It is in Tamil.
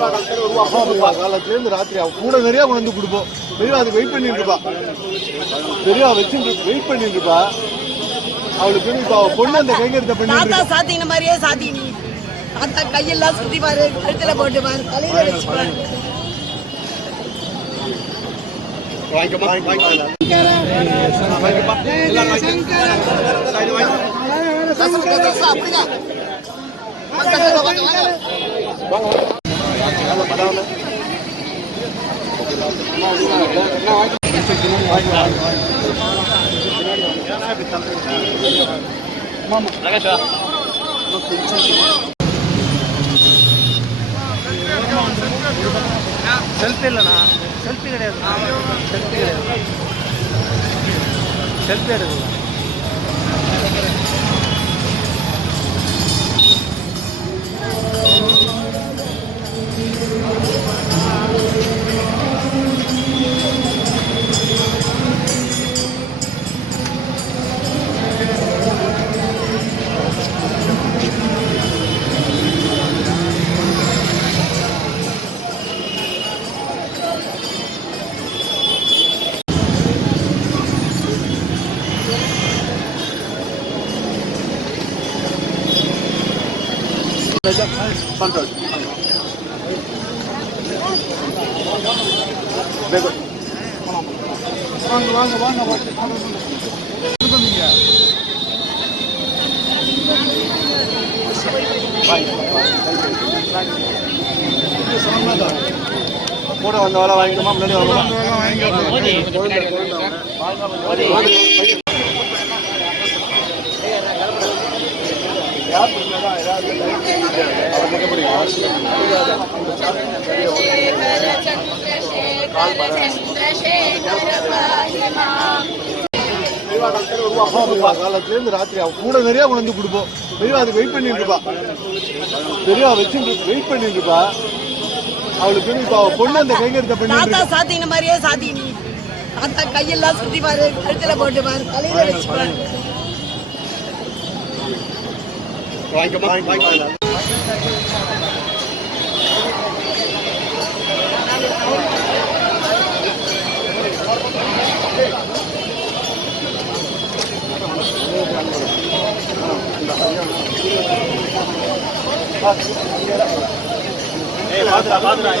காலத்துலேருந்து ராத்திரி அவள் கூட நிறையா கொண்டு கொடுப்போம். பெரியவா அதுக்கு வெயிட் பண்ணிட்டு இருப்பா. பெரியவா வச்சு வெயிட் பண்ணிட்டு இருப்பா. அவளுக்கு இப்போ அவள் பொண்ணு அந்த கைங்கரத்தை பண்ணி சாத்தின மாதிரியே சாத்தி நீ தாத்தா கையெல்லாம் சுத்தி பாரு, கழுத்துல போட்டு பாரு, தலையில வச்சு பாரு. செல்ஃபி இல்லைண்ணா, செல்ஃபி கிடையாது, செல்ஃபி கிடையாது, செல்ஃபி எடுக்கலாம். பண்றது வாங்க வாங்க வாங்க கூட வந்த வேலை வாங்கிடுமா முன்னாடி காலத்துலேருந்து ராத்திரி அவள் கூட நிறையா கொண்டு கொடுப்போம். பெரியவா அதுக்கு வெயிட் பண்ணிட்டு இருப்பா. பெரியவா வச்சு வெயிட் பண்ணிட்டு இருப்பா. அவளுக்கு இப்போ அவள் பொண்ணு அந்த கைங்கரத்தை பண்ணி சாத்தின மாதிரியே சாத்தி நீ தாத்தா கையெல்லாம் சுத்தி பாரு, கழுத்துல போட்டு பாரு, தலையில வச்சு பாரு. பாத்துடா